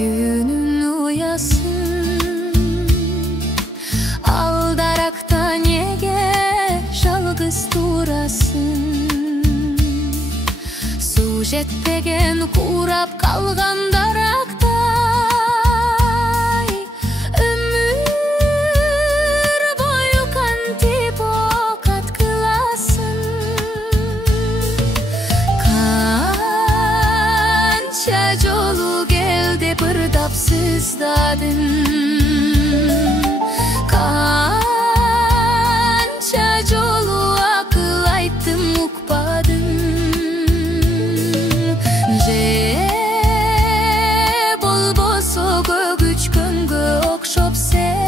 Süğünün uyasın Aldarakta nege жалгыз турасın Суу жетпеген курап калган дарактай Өмүр бою кантип окат кыласың Канча жолу ырдап сыздадым Канча жолу акыл айттым укпадым Же болбосо көгүчкөнгө окшоп сен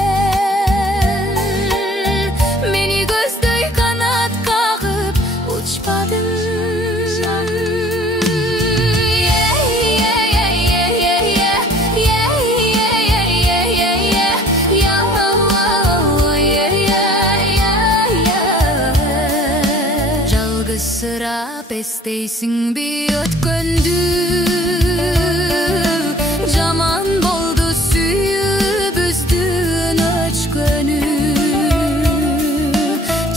Мени көздөй канат кагып учпадың Сырап эстейсиңби өткөндү Жаман болду сүйүүбүздүн өчкөнү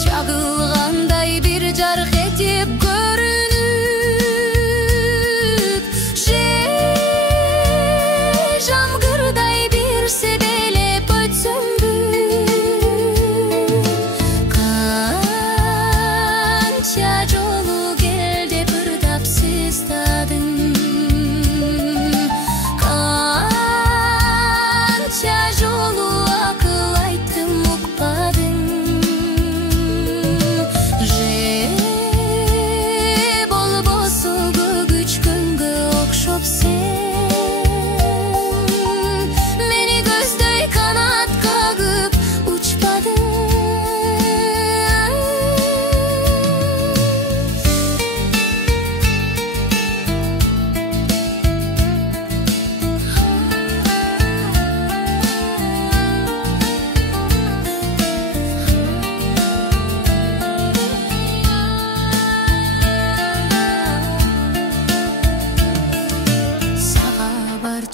Чагылгандай бир жарык этип көрүнүп Же жамгырдай бир себелеп өтсөмбү Канча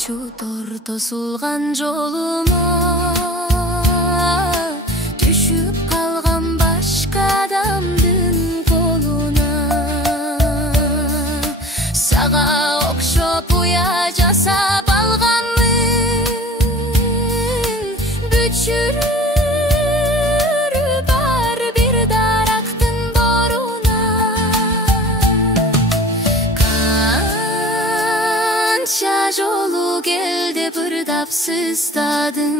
Чутор тосулган жолума Түшүп калган башка адамдын колуна Сага окшоп уя жасап алганмын Бүчүрүрү бар бир дарактын боруна Канча жолу келди ырдап сыздадым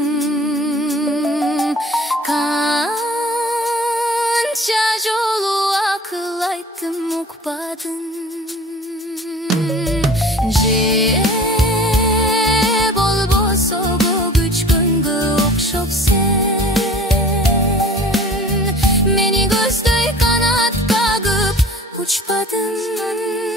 Канча жолу акыл айттым укпадым Же болбосо көгүчкөнгө окшоп сен Мени көздөй канат кагып учпадың